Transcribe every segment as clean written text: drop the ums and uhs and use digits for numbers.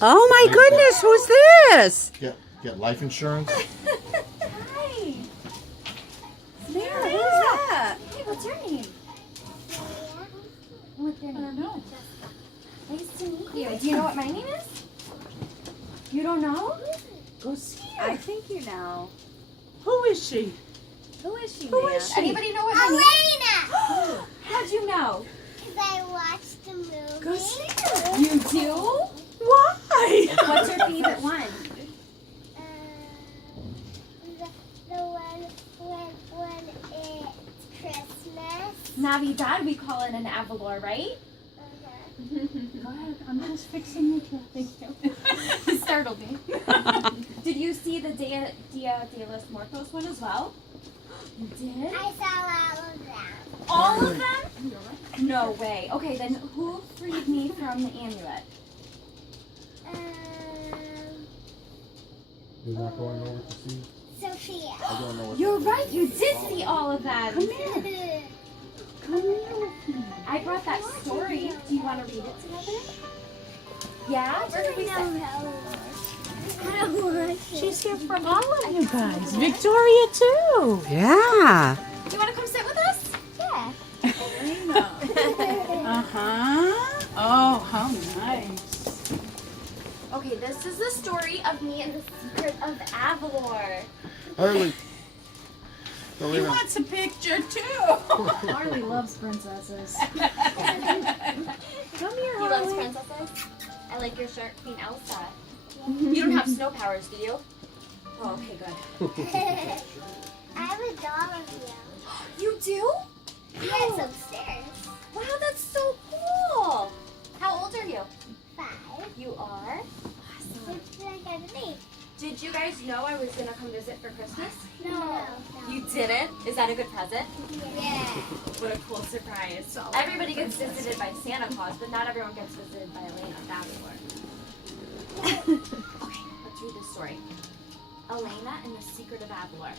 Oh my goodness, who's this? Get life insurance. Hi. Sarah, who's that? Hey, what's your name? What's your name? I don't know. Nice to meet you. Do you know what my name is? You don't know? Go see her. I think you know. Who is she? Who is she, Who Nan? is she? Anybody know what my name is? Elena! How'd you know? Because I watched the movie. Go see her. You do? Why? What's your favorite one? The one when it's Christmas. Navidad, we call it an Avalor, right? Go ahead. I'm just fixing your dress. Thank you. You startled me. Did you see the Dia de los Muertos one as well? You did? I saw all of them. All of them? No way. Okay, then who freed me from the amulet? You're not going over to see? Sophia. I don't know what. You're right, you did see all of them. Come here. Come here with me. I brought that story. Do you want to read it together? Yeah? Where did we sit? She's here for all of You guys, Victoria too. Yeah. Do you want to come sit with us? Yeah. Uh-huh. Oh, how nice. Okay, this is the story of me and the secret of Avalor. Harley. He Elena. wants a picture too. Harley loves princesses. Come here, He loves princesses. I like your shirt, Queen Elsa. You don't have snow powers, do you? Oh, okay, good. I have a doll of you. You do? Yeah, it's upstairs. Wow, that's so cool. How old are you? 5. You are? It's like I believe. Did you guys know I was gonna come visit for Christmas? No. You didn't? Is that a good present? Yeah. What a cool surprise. Everybody gets visited by Santa Claus, but not everyone gets visited by Elena Avalor. Okay, let's read this story. Elena and the Secret of Avalor.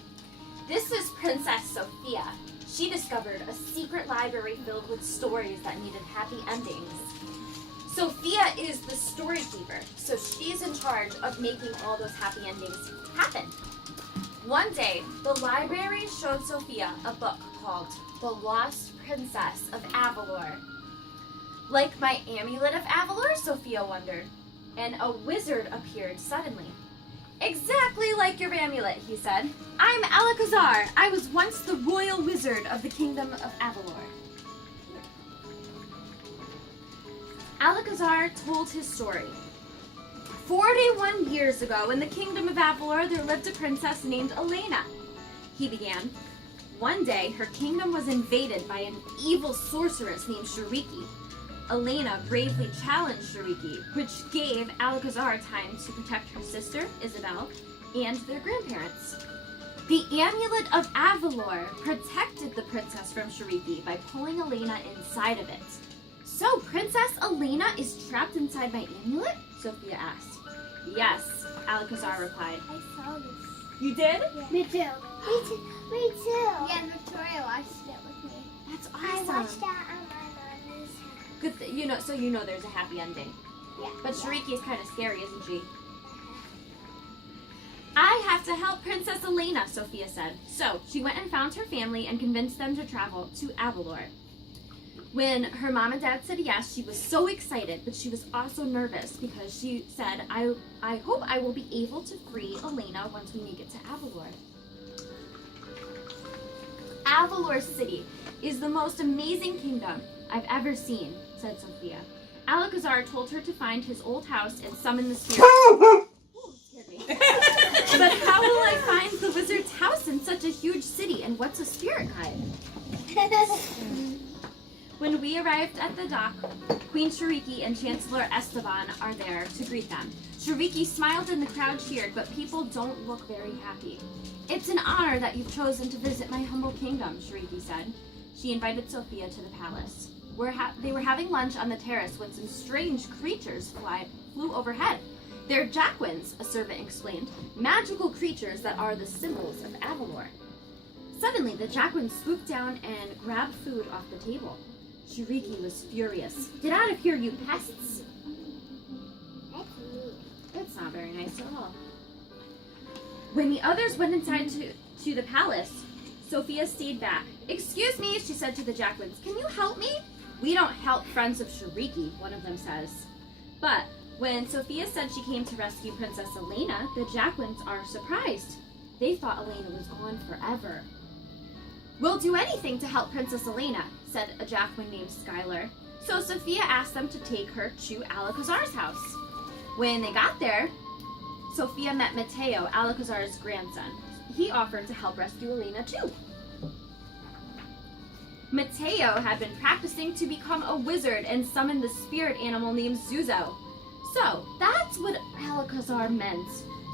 This is Princess Sophia. She discovered a secret library filled with stories that needed happy endings. Sophia is the story keeper, so she's in charge of making all those happy endings happen. One day, the library showed Sophia a book called The Lost Princess of Avalor. Like my amulet of Avalor, Sophia wondered, and a wizard appeared suddenly. Exactly like your amulet, he said. I'm Alakazar. I was once the royal wizard of the kingdom of Avalor. Alakazar told his story. 41 years ago, in the kingdom of Avalor, there lived a princess named Elena. He began. One day, her kingdom was invaded by an evil sorceress named Shariki. Elena bravely challenged Shariki, which gave Alakazar time to protect her sister, Isabel, and their grandparents. The amulet of Avalor protected the princess from Shariki by pulling Elena inside of it. So, Princess Elena is trapped inside my amulet? Sophia asked. Yes, Alakazar replied. I saw this. You did? Me too. Me too. Yeah, Victoria watched it with me. That's I awesome. watched that on my mommy's house. Good, so you know there's a happy ending. Yeah. But Shariki is kind of scary, isn't she? I have to help Princess Elena, Sophia said. So she went and found her family and convinced them to travel to Avalor. When her mom and dad said yes, she was so excited, but she was also nervous because she said, I hope I will be able to free Elena once we make it to Avalor. Avalor City is the most amazing kingdom I've ever seen, said Sophia. Alakazar told her to find his old house and summon the spirit. Ooh, scared me. But how will I find the wizard's house in such a huge city, and what's a spirit guide? When we arrived at the dock, Queen Shariki and Chancellor Esteban are there to greet them. Shariki smiled and the crowd cheered, but people don't look very happy. It's an honor that you've chosen to visit my humble kingdom, Shariki said. She invited Sophia to the palace. They were having lunch on the terrace when some strange creatures flew overhead. They're Jacquins, a servant explained, magical creatures that are the symbols of Avalor. Suddenly, the Jacquins swooped down and grabbed food off the table. Shariki was furious. Get out of here, you pests! That's me. nice at all. When the others went inside to the palace, Sophia stayed back. "Excuse me," she said to the Jacquins. "Can you help me?" "We don't help friends of Shariki," one of them says. But when Sophia said she came to rescue Princess Elena, the Jacquins are surprised. They thought Elena was gone forever. "We'll do anything to help Princess Elena," said a Jacquin named Skylar. So Sophia asked them to take her to Alcazar's house. When they got there, Sophia met Mateo, Alcazar's grandson. He offered to help rescue Elena too. Mateo had been practicing to become a wizard and summon the spirit animal named Zuzo. So that's what Alcazar meant.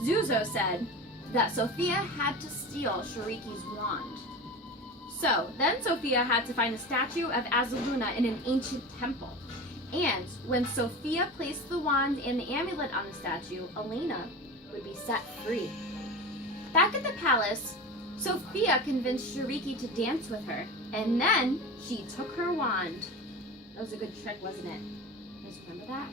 Zuzo said that Sophia had to steal Shariki's wand. So then Sophia had to find a statue of Azaluna in an ancient temple. And when Sophia placed the wand and the amulet on the statue, Elena would be set free. Back at the palace, Sophia convinced Shariki to dance with her, and then she took her wand. That was a good trick, wasn't it? You guys remember that?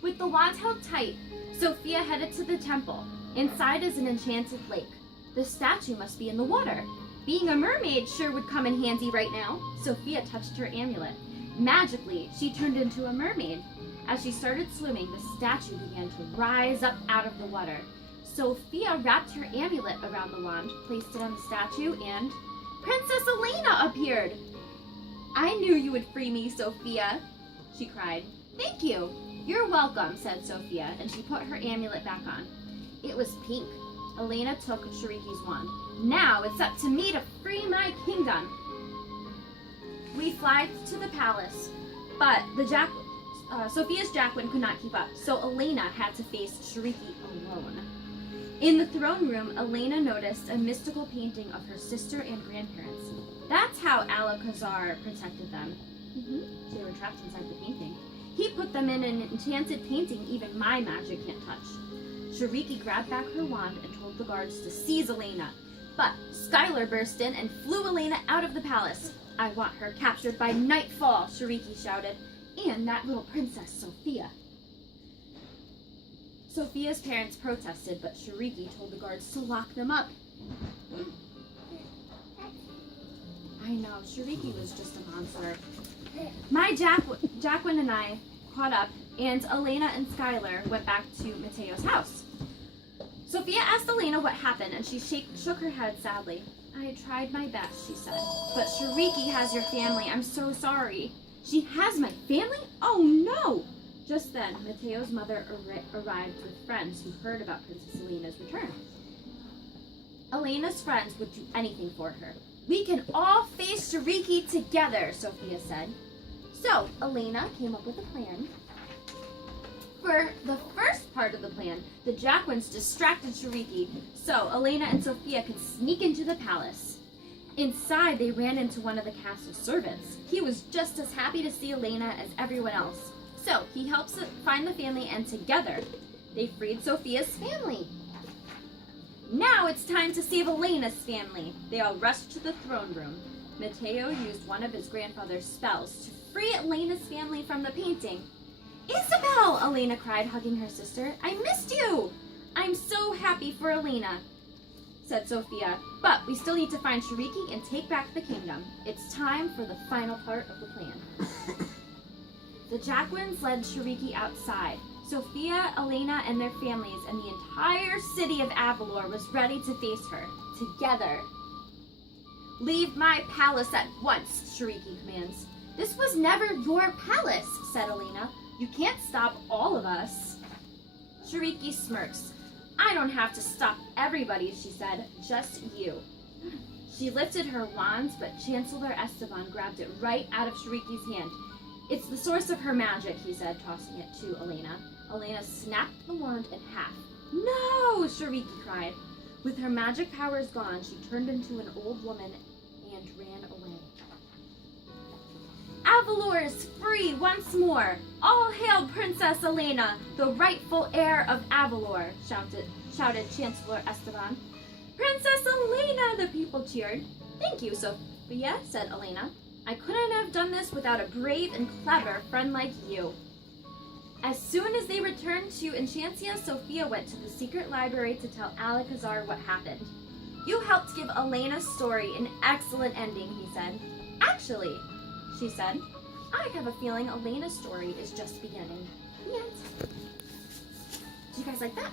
With the wand held tight, Sophia headed to the temple. Inside is an enchanted lake. The statue must be in the water. Being a mermaid sure would come in handy right now. Sophia touched her amulet. Magically, she turned into a mermaid. As she started swimming, the statue began to rise up out of the water. Sophia wrapped her amulet around the wand, placed it on the statue, and Princess Elena appeared. "I knew you would free me, Sophia," she cried. "Thank you." "You're welcome," said Sophia, and she put her amulet back on. It was pink. Elena took Shariki's wand. "Now it's up to me to free my kingdom." We fly to the palace, but Sophia's Jacquin could not keep up, so Elena had to face Shariki alone. In the throne room, Elena noticed a mystical painting of her sister and grandparents. That's how Alcazar protected them. They were trapped inside the painting. He put them in an enchanted painting even my magic can't touch. Shariki grabbed back her wand and told the guards to seize Elena. But Skylar burst in and flew Elena out of the palace. "I want her captured by nightfall," Shariki shouted. "And that little princess, Sophia." Sophia's parents protested, but Shariki told the guards to lock them up. I know, Shariki was just a monster. My Jacquin and I caught up, and Elena and Skylar went back to Mateo's house. Sophia asked Elena what happened, and she shook her head sadly. "I tried my best," she said, "but Shariki has your family. I'm so sorry." "She has my family? Oh no!" Just then, Mateo's mother arrived with friends who heard about Princess Elena's return. Elena's friends would do anything for her. "We can all face Shariki together," Sophia said. So, Elena came up with a plan. For the first part of the plan, the Jacquins distracted Shariki so Elena and Sophia could sneak into the palace. Inside, they ran into one of the castle's servants. He was just as happy to see Elena as everyone else. So, he helps find the family, and together, they freed Sophia's family. Now it's time to save Elena's family. They all rushed to the throne room. Mateo used one of his grandfather's spells to free Elena's family from the painting. "Isabel!" Elena cried, hugging her sister. "I missed you!" "I'm so happy for Elena," said Sophia. "But we still need to find Shariki and take back the kingdom. It's time for the final part of the plan." The Jacquins led Shariki outside. Sophia, Elena, and their families and the entire city of Avalor was ready to face her, together. "Leave my palace at once," Shariki commands. "This was never your palace," said Elena. "You can't stop all of us." Shariki smirks. "I don't have to stop everybody," she said, "just you." She lifted her wand, but Chancellor Esteban grabbed it right out of Shariki's hand. "It's the source of her magic," he said, tossing it to Elena. Elena snapped the wand in half. "No!" Shariki cried. With her magic powers gone, she turned into an old woman and ran away. "Avalor is free once more! All hail Princess Elena, the rightful heir of Avalor!" shouted Chancellor Esteban. "Princess Elena!" the people cheered. "Thank you, Sophia," said Elena. "I couldn't have done this without a brave and clever friend like you." As soon as they returned to Enchantia, Sophia went to the secret library to tell Alcazar what happened. You helped give Elena's story an excellent ending, he said. Actually, she said, I have a feeling Elena's story is just beginning. Yes. Do you guys like that?